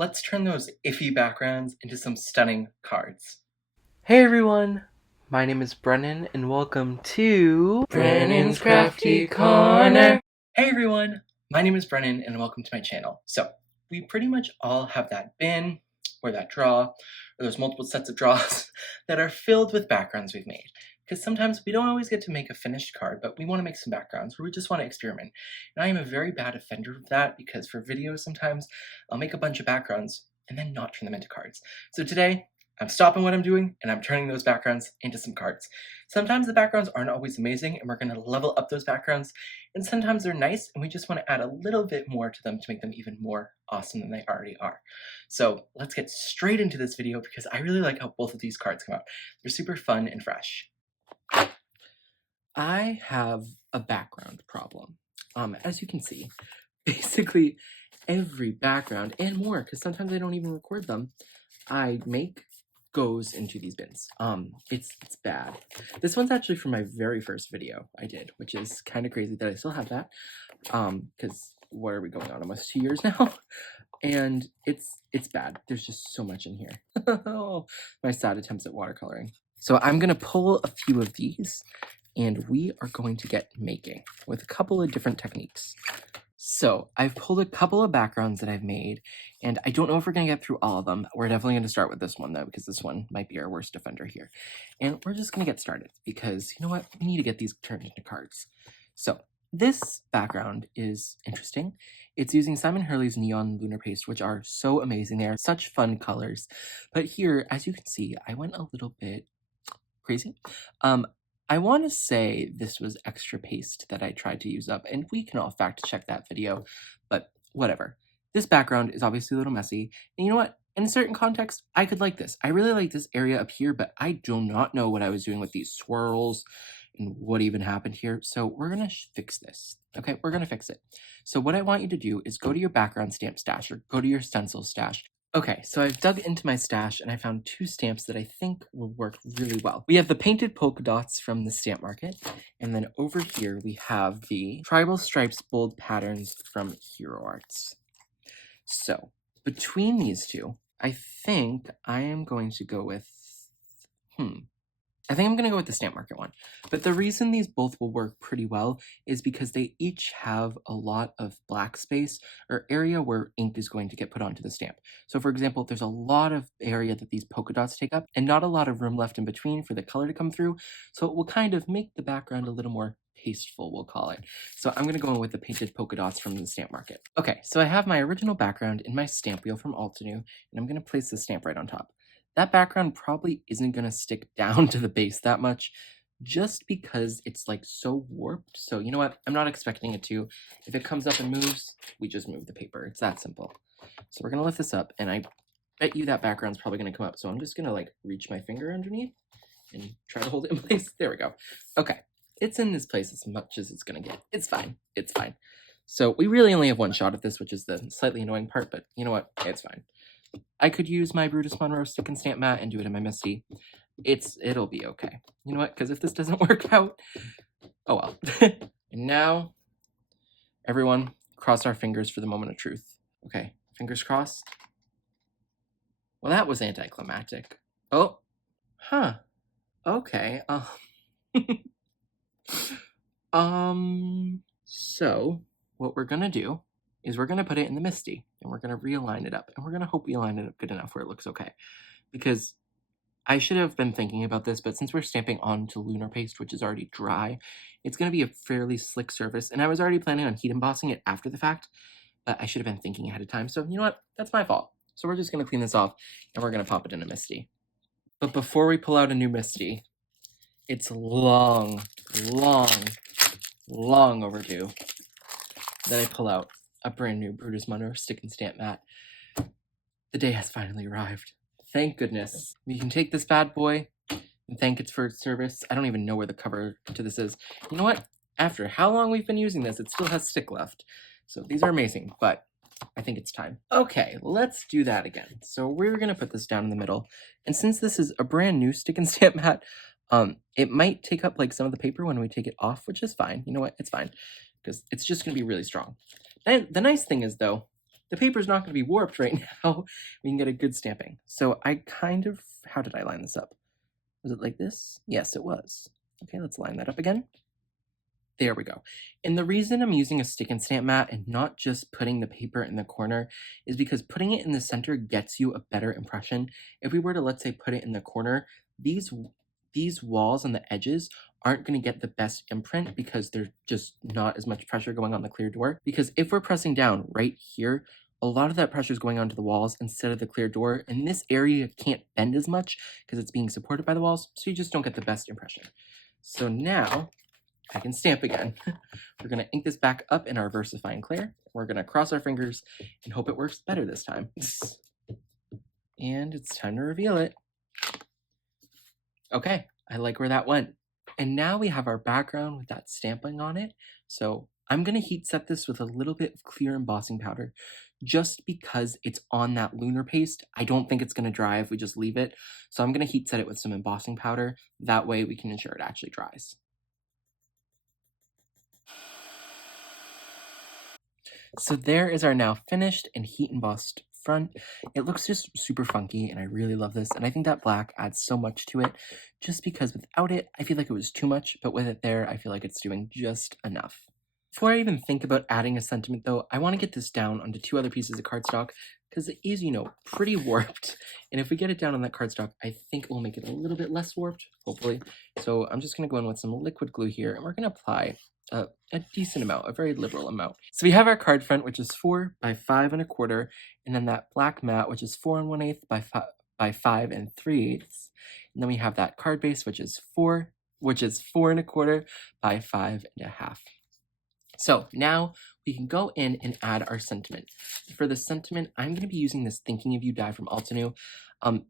let's turn those iffy backgrounds into some stunning cards. Hey everyone! My name is Brennan and welcome to Brennan's Crafty Corner. Hey everyone! My name is Brennan and welcome to my channel. So, we pretty much all have that bin, or that drawer, or those multiple sets of drawers that are filled with backgrounds we've made. Because sometimes we don't always get to make a finished card, but we want to make some backgrounds, or we just want to experiment. And I am a very bad offender of that, because for videos sometimes, I'll make a bunch of backgrounds and then not turn them into cards. So today, I'm stopping what I'm doing, and I'm turning those backgrounds into some cards. Sometimes the backgrounds aren't always amazing, and we're going to level up those backgrounds, and sometimes they're nice, and we just want to add a little bit more to them to make them even more awesome than they already are. So let's get straight into this video, because I really like how both of these cards come out. They're super fun and fresh. I have a background problem. As you can see, basically every background and more, because sometimes I don't even record them, I make goes into these bins. It's bad. This one's actually from my very first video I did, which is kind of crazy that I still have that. Because what are we going on? Almost 2 years now, and it's bad. There's just so much in here. Oh, my sad attempts at watercoloring. So I'm gonna pull a few of these, and we are going to get making with a couple of different techniques. So I've pulled a couple of backgrounds that I've made, and I don't know if we're going to get through all of them. We're definitely going to start with this one, though, because this one might be our worst offender here. And we're just going to get started, because you know what? We need to get these turned into cards. So this background is interesting. It's using Simon Hurley's Neon Lunar Paste, which are so amazing. They are such fun colors. But here, as you can see, I went a little bit crazy. I want to say this was extra paste that I tried to use up, and we can all fact check that video, but whatever. This background is obviously a little messy, and you know what? In a certain context, I could like this. I really like this area up here, but I do not know what I was doing with these swirls and what even happened here, so we're going to fix this. Okay, we're going to fix it. So what I want you to do is go to your background stamp stash, or go to your stencil stash. Okay, so I've dug into my stash and I found two stamps that I think will work really well. We have the painted polka dots from the stamp market, and then over here we have the tribal stripes bold patterns from Hero Arts. So between these two, I think I am going to go with, I think I'm going to go with the stamp market one. But the reason these both will work pretty well is because they each have a lot of black space or area where ink is going to get put onto the stamp. So for example, there's a lot of area that these polka dots take up and not a lot of room left in between for the color to come through. So it will kind of make the background a little more tasteful, we'll call it. So I'm going to go in with the painted polka dots from the stamp market. Okay, so I have my original background in my stamp wheel from Altenew, and I'm going to place the stamp right on top. That background probably isn't going to stick down to the base that much just because it's like so warped. So you know what? I'm not expecting it to. If it comes up and moves, we just move the paper. It's that simple. So we're going to lift this up, and I bet you that background's probably going to come up. So I'm just going to like reach my finger underneath and try to hold it in place. There we go. Okay. It's in this place as much as it's going to get. It's fine. It's fine. So we really only have one shot at this, which is the slightly annoying part, but you know what? It's fine. I could use my Brutus Monroe stick and stamp mat and do it in my Misty. It'll be okay. You know what? Because if this doesn't work out, oh well. And now, everyone, cross our fingers for the moment of truth. Okay, fingers crossed. Well, that was anticlimactic. Oh, huh. Okay. So what we're gonna do is we're gonna put it in the Misty, and we're gonna realign it up, and we're gonna hope we align it up good enough where it looks okay. Because I should have been thinking about this, but since we're stamping onto lunar paste, which is already dry, it's gonna be a fairly slick surface, and I was already planning on heat embossing it after the fact, but I should have been thinking ahead of time, so you know what? That's my fault. So we're just gonna clean this off, and we're gonna pop it in a Misty. But before we pull out a new Misty, it's long overdue that I pull out a brand new Brutus Monroe stick and stamp mat. The day has finally arrived. Thank goodness. We can take this bad boy and thank it for its service. I don't even know where the cover to this is. You know what? After how long we've been using this, it still has stick left. So these are amazing, but I think it's time. Okay, let's do that again. So we're gonna put this down in the middle. And since this is a brand new stick and stamp mat, it might take up like some of the paper when we take it off, which is fine. You know what? It's fine because it's just gonna be really strong. And the nice thing is though, the paper's not going to be warped right now. We can get a good stamping. So I kind of, how did I line this up? Was it like this? Yes, it was. Okay, let's line that up again. There we go. And the reason I'm using a stick and stamp mat and not just putting the paper in the corner is because putting it in the center gets you a better impression. If we were to, let's say, put it in the corner, these walls on the edges aren't going to get the best imprint because there's just not as much pressure going on the clear door. Because if we're pressing down right here, a lot of that pressure is going onto the walls instead of the clear door, and this area can't bend as much because it's being supported by the walls, so you just don't get the best impression. So now I can stamp again. We're going to ink this back up in our VersaFine Clear. We're going to cross our fingers and hope it works better this time. And it's time to reveal it. Okay, I like where that went. And now we have our background with that stamping on it. So I'm going to heat set this with a little bit of clear embossing powder just because it's on that lunar paste. I don't think it's going to dry if we just leave it. So I'm going to heat set it with some embossing powder. That way we can ensure it actually dries. So there is our now finished and heat embossed front. It looks just super funky and I really love this, and I think that black adds so much to it just because without it I feel like it was too much, but with it there I feel like it's doing just enough. Before I even think about adding a sentiment though, I want to get this down onto 2 other pieces of cardstock because it is, you know, pretty warped, and if we get it down on that cardstock I think it will make it a little bit less warped, hopefully. So I'm just going to go in with some liquid glue here and we're going to apply a decent amount, a very liberal amount. So we have our card front, which is 4 by 5 1/4, and then that black mat, which is 4 1/8 by 5 3/8, and then we have that card base, which is 4 1/4 by 5 1/2. So now we can go in and add our sentiment. For the sentiment, I'm going to be using this Thinking of You die from Altenew.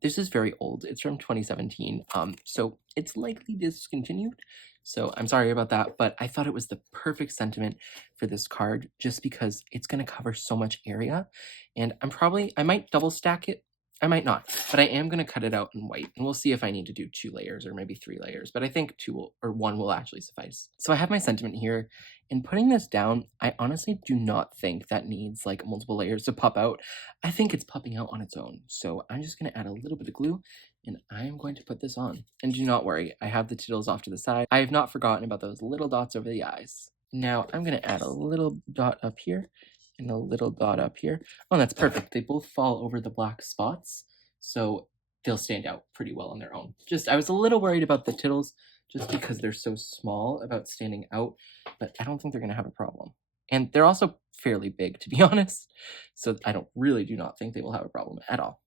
This is very old. It's from 2017. So it's likely discontinued. So I'm sorry about that, but I thought it was the perfect sentiment for this card just because it's going to cover so much area. And I might double stack it. I might not, but I am going to cut it out in white, and we'll see if I need to do 2 layers or maybe 3 layers, but I think 1 will actually suffice. So I have my sentiment here, and putting this down, I honestly do not think that needs like multiple layers to pop out. I think it's popping out on its own. So I'm just going to add a little bit of glue, and I'm going to put this on. And do not worry, I have the tittles off to the side. I have not forgotten about those little dots over the eyes. Now I'm going to add a little dot up here, and a little dot up here. Oh, that's perfect. They both fall over the black spots, so they'll stand out pretty well on their own. I was a little worried about the tittles just because they're so small about standing out, but I don't think they're going to have a problem. And they're also fairly big, to be honest, so I do not think they will have a problem at all.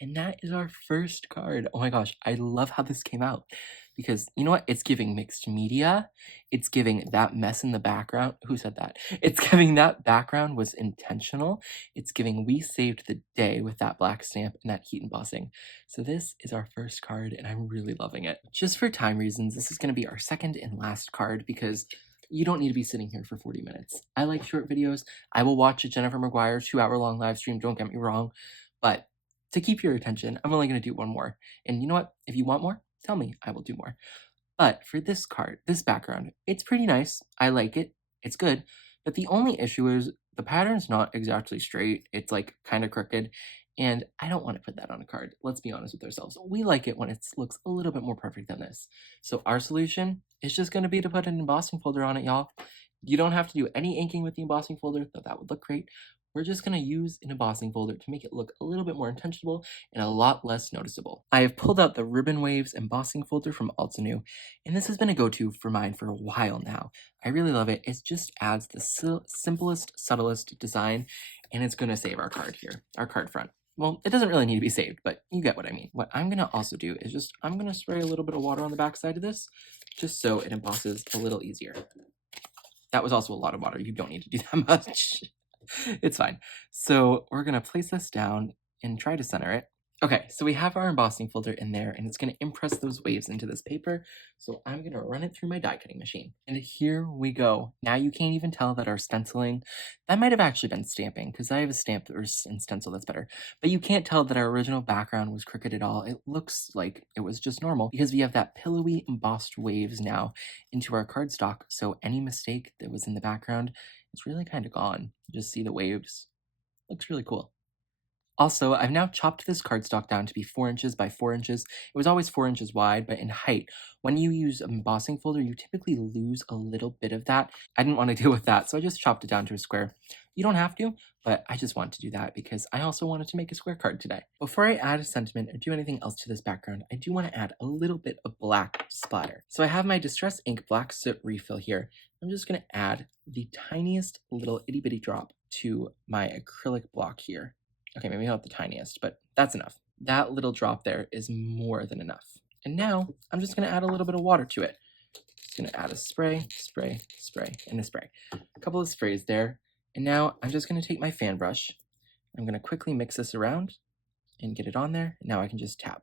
And that is our first card. Oh my gosh, I love how this came out. Because, you know what? It's giving mixed media. It's giving that mess in the background. Who said that? It's giving that background was intentional. It's giving we saved the day with that black stamp and that heat embossing. So this is our first card, and I'm really loving it. Just for time reasons, this is going to be our second and last card because you don't need to be sitting here for 40 minutes. I like short videos. I will watch a Jennifer Maguire 2-hour-long live stream, don't get me wrong. But to keep your attention, I'm only going to do 1 more. And you know what? If you want more, tell me, I will do more. But for this card, this background, it's pretty nice. I like it. It's good. But the only issue is the pattern's not exactly straight. It's like kind of crooked. And I don't want to put that on a card. Let's be honest with ourselves. We like it when it looks a little bit more perfect than this. So our solution is just going to be to put an embossing folder on it, y'all. You don't have to do any inking with the embossing folder, though that would look great. We're just going to use an embossing folder to make it look a little bit more intentional and a lot less noticeable. I have pulled out the Ribbon Waves embossing folder from Altenew, and this has been a go-to for mine for a while now. I really love it. It just adds the simplest, subtlest design, and it's going to save our card here, our card front. Well, it doesn't really need to be saved, but you get what I mean. What I'm going to also do is I'm going to spray a little bit of water on the back side of this, just so it embosses a little easier. That was also a lot of water. You don't need to do that much. It's fine. So we're going to place this down and try to center it. Okay, so we have our embossing folder in there, and it's going to impress those waves into this paper. So I'm going to run it through my die cutting machine. And here we go. Now you can't even tell that our stenciling, that might have actually been stamping, because I have a stamp and stencil that's better. But you can't tell that our original background was crooked at all. It looks like it was just normal, because we have that pillowy embossed waves now into our cardstock. So any mistake that was in the background it's really kind of gone. You just see the waves. Looks really cool. Also, I've now chopped this cardstock down to be 4 inches by 4 inches. It was always 4 inches wide, but in height, when you use an embossing folder, you typically lose a little bit of that. I didn't want to deal with that, so I just chopped it down to a square. You don't have to, but I just wanted to do that because I also wanted to make a square card today. Before I add a sentiment or do anything else to this background, I do want to add a little bit of black splatter. So I have my Distress Ink Black Soot refill here. I'm just going to add the tiniest little itty bitty drop to my acrylic block here. Okay, maybe not the tiniest, but that's enough. That little drop there is more than enough. And now I'm just going to add a little bit of water to it. Just going to add a spray, spray, spray, and a spray. A couple of sprays there. And now I'm just going to take my fan brush. I'm going to quickly mix this around and get it on there. And now I can just tap.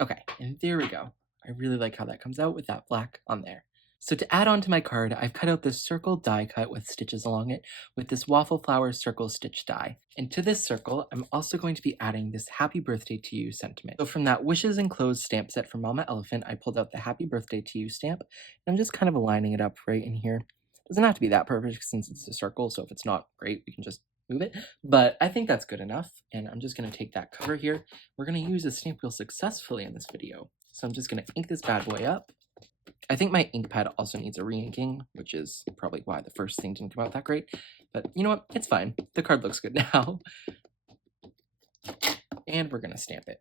Okay, and there we go. I really like how that comes out with that black on there. So to add on to my card, I've cut out this circle die cut with stitches along it with this waffle flower circle stitch die. And to this circle, I'm also going to be adding this happy birthday to you sentiment. So from that Wishes Enclosed stamp set from Mama Elephant, I pulled out the happy birthday to you stamp. And I'm just kind of aligning it up right in here. It doesn't have to be that perfect since it's a circle, so if it's not great, we can just move it. But I think that's good enough. And I'm just going to take that cover here. We're going to use a stamp wheel successfully in this video. So I'm just going to ink this bad boy up. I think my ink pad also needs a re-inking, which is probably why the first thing didn't come out that great. But you know what? It's fine. The card looks good now. And we're going to stamp it.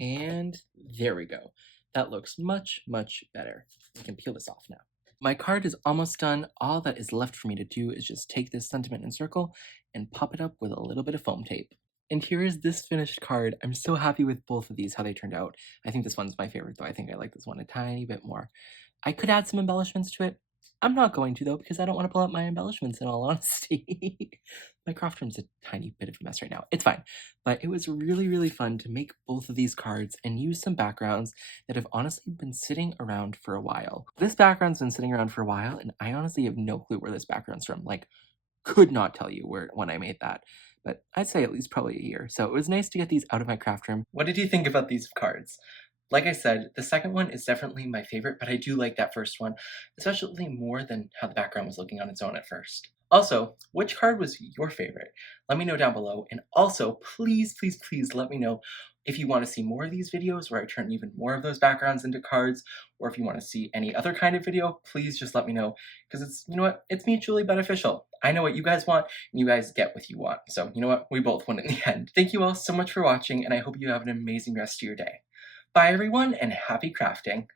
And there we go. That looks much, much better. We can peel this off now. My card is almost done. All that is left for me to do is just take this sentiment and circle and pop it up with a little bit of foam tape. And here is this finished card. I'm so happy with both of these, how they turned out. I think this one's my favorite, though. I think I like this one a tiny bit more. I could add some embellishments to it. I'm not going to, though, because I don't want to pull out my embellishments, in all honesty. My craft room's a tiny bit of a mess right now. It's fine. But it was really, really fun to make both of these cards and use some backgrounds that have honestly been sitting around for a while. This background's been sitting around for a while, and I honestly have no clue where this background's from. Like, could not tell you when I made that. But I'd say at least probably a year. So it was nice to get these out of my craft room. What did you think about these cards? Like I said, the second one is definitely my favorite, but I do like that first one, especially more than how the background was looking on its own at first. Also, which card was your favorite? Let me know down below, and also, please, please, please let me know if you want to see more of these videos where I turn even more of those backgrounds into cards, or if you want to see any other kind of video, please just let me know, because it's, you know what, it's mutually beneficial. I know what you guys want, and you guys get what you want, so you know what, we both win in the end. Thank you all so much for watching, and I hope you have an amazing rest of your day. Bye everyone, and happy crafting!